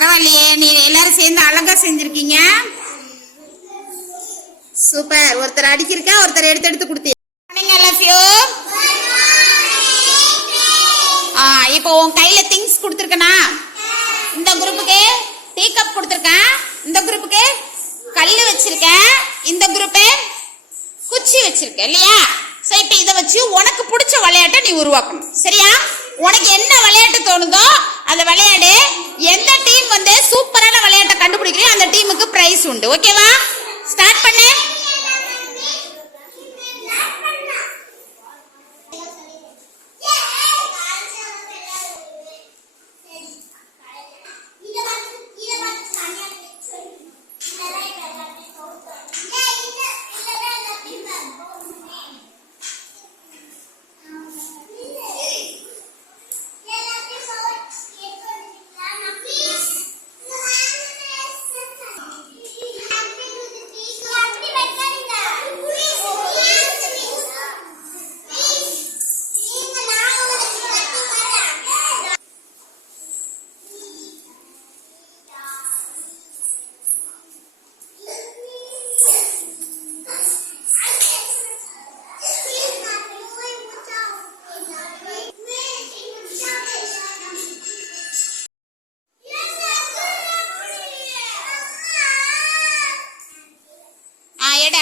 பரவாயில்லையே, நீங்க எல்லாரும் சேர்ந்து அழகா செஞ்சிருக்கீங்க. சூப்பர். ஒருத்தர் அடிக்கிறக்க, ஒருத்தர் எடுத்து எடுத்து கொடுத்தீங்க. இப்போ உன் கையில திங்ஸ் கொடுத்துருக்கனா? இந்த குரூப்புக்கு டீ கப் கொடுத்துருக்கேன், இந்த குரூப்புக்கு கல்லு வச்சிருக்கேன், இந்த குரூப்பு குச்சி வச்சிருக்கேன் இல்லையா? சோ இப்போ இதை வச்சு உனக்கு பிடிச்ச விளையாட்டை நீ உருவாக்கணும். சரியா? உனக்கு என்ன விளையாட்டு தோணுதோ அந்த விளையாடு. எந்த டீம் சூப்பரான விளையாட்டை கண்டுபிடிக்கிறீங்க அந்த டீமுக்கு பிரைஸ் உண்டு. ஓகேவா? ஸ்டார்ட் பண்ணு.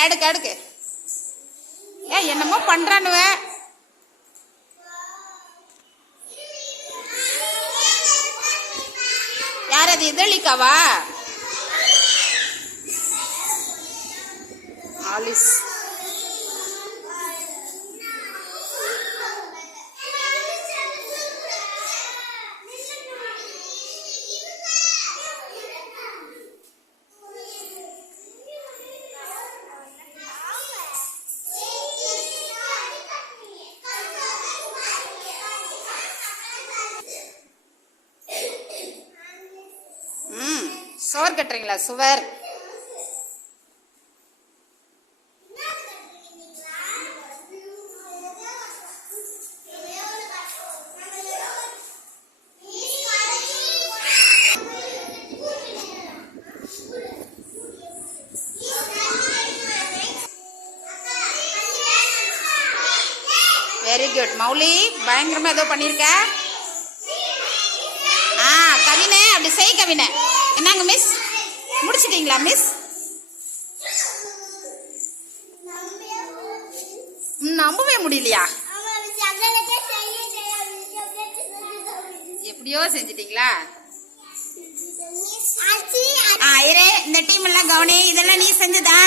அடுக்கு அடுக்கு. என்னமோ பண்றானுவ. யார் அது? இதழிக்காவா? ஆலிஸ். சுவர் கட்டுறீங்களா? சுவர். வெரி குட் மௌலி, பயங்கரமா ஏதோ பண்ணிருக்க. கவினை அப்படி செய். கவினை என்னங்க மிஸ், முடிச்சிட்டீங்களா மிஸ்? நம்பவே முடியலையா? எப்படியோ செஞ்சிட்டீங்களா? இந்த டீம் எல்லாம் கவனி. இதெல்லாம் நீ செஞ்சதா?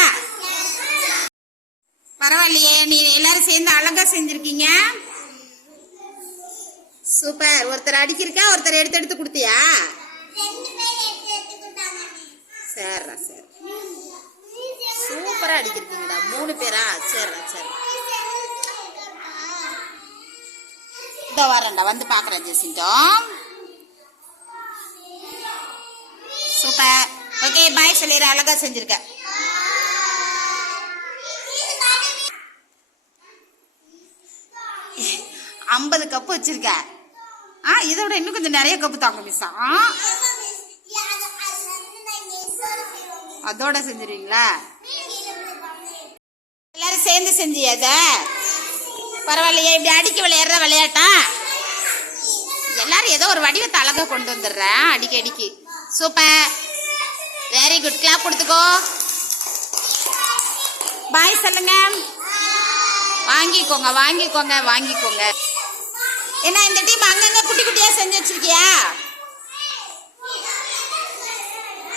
பரவாயில்லையே, நீ எல்லாரும் சேர்ந்து அழகா செஞ்சிருக்கீங்க. சூப்பர். ஒருத்தர் அடிக்கிறக்க, ஒருத்தர் எடுத்து எடுத்து கொடுத்தியா? சரிடா சரி. சூப்பரா அடிக்கிறீங்கடா. 3 பேரா? சரிடா சரி. இதோ வரேன்டா, வந்து பாக்குறேன் ஜெசிண்டோ. சூப்பர். Okay bye சொல்லிடுற. அழகா செஞ்சிருக்க. ஐம்பது கப்பு வச்சிருக்க. இதோட இன்னும் கொஞ்சம் நிறைய கப்பு தாங்க மிஸ். அதோட செஞ்சிருவீங்களா? எல்லாரும் சேர்ந்து செஞ்சியத? பரவாயில்லையே. இப்படி அடிக்க விளையாடுற விளையாட்டா? எல்லாரும் ஏதோ ஒரு வடிவத்தை அழகா கொண்டு வந்துடுற அடிக்க அடிக்கி. சூப்பர். Very good. கிளாப் கொடுத்துக்கோ. பாய் சொல்லுங்க. வாங்கிக்கோங்க வாங்கிக்கோங்க வாங்கிக்கோங்க. என்ன இந்த டீம் அங்கங்க குட்டி குட்டியா செஞ்சு வச்சிருக்கியா?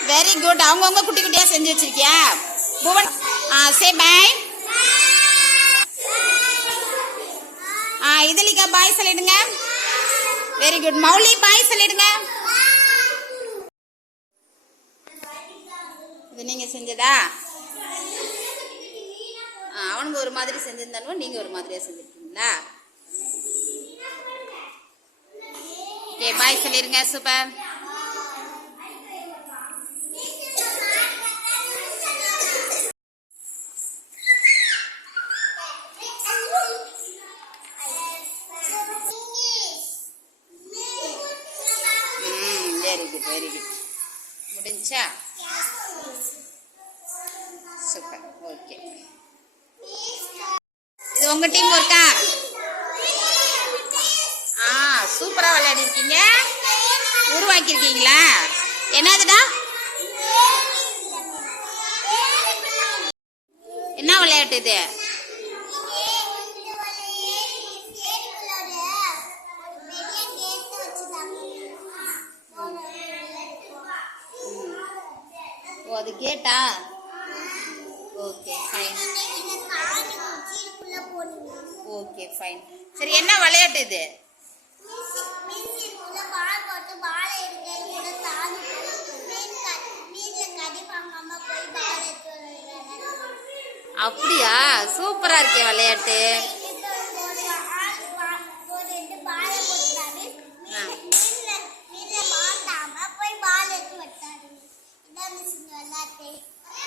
Very good. அவங்கவுங்க குட்டி குட்டியா செஞ்சு வச்சிருக்கியா? புவன் சே பாய். இதழிக்கா பாய் சொல்லிடுங்க. Very good. மௌலி பாய் சொல்லிடுங்க. இது நீங்க செஞ்சதா? அவனுங்க ஒரு மாதிரி செஞ்சிருந்தானுவோ, நீங்க ஒரு மாதிரியா செஞ்சிருக்கீங்களா? ஓகே பாய் சொல்லிருங்க. Super. Very good very good. முடிஞ்சா சூப்பர். ஓகே, இது உங்க டீம் ஒர்க்கா? சூப்பரா விளையாடி இருக்கீங்க. உருவாக்கி இருக்கீங்களா? என்னதுடா? என்ன விளையாட்டு இது? ஓ, அது கேட்டா? Okay fine. Okay fine. சரி, என்ன விளையாட்டு இது? அப்படியா? சூப்பரா இருக்கே விளையாட்டு.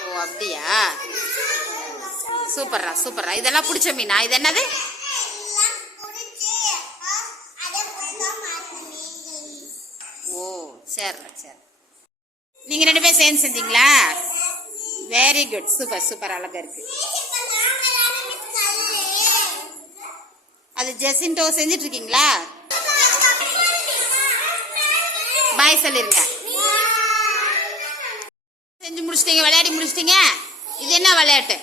ஓ, அப்படியா? சூப்பர்ரா சூப்பர்ரா. இதெல்லாம் பிடிச்ச மீனா? இது என்னது? ஓ, சரி சரி. நீங்க 2 பேரும் சேர்ந்து செஞ்சீங்களா? Very good. Super super. அழகா இருக்கு. அது ஜெசின்டோ செஞ்சிட்டு இருக்கீங்களா? பாய் சொல்லிருங்க. செஞ்சு முடிச்சிட்டீங்க, விளையாடி முடிச்சிட்டீங்க. இது என்ன விளையாட்டு?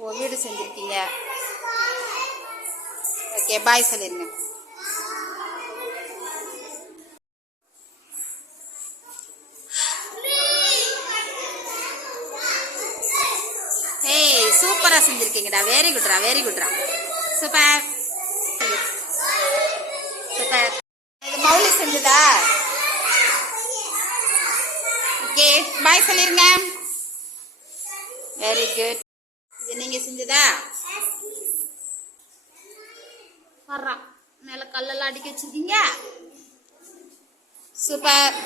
ஓ, வீடு செஞ்சிருக்கீங்க. ஓகே, பாய் சொல்லிருங்க. ஏய், சூப்பரா செஞ்சிருக்கீங்கடா. வெரி குட்ரா, வெரி குட்ரா. Super super. இது மௌலி செஞ்சதா? ஓகே, பாய் சொல்லிருங்க. Very good. இது நீங்க செஞ்சதா? வர்றா, மேல கல்லெல்லாம் அடிக்க வச்சிருக்கீங்க. சூப்பர்.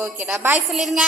ஓகேடா, பாய் சொல்லிருங்க.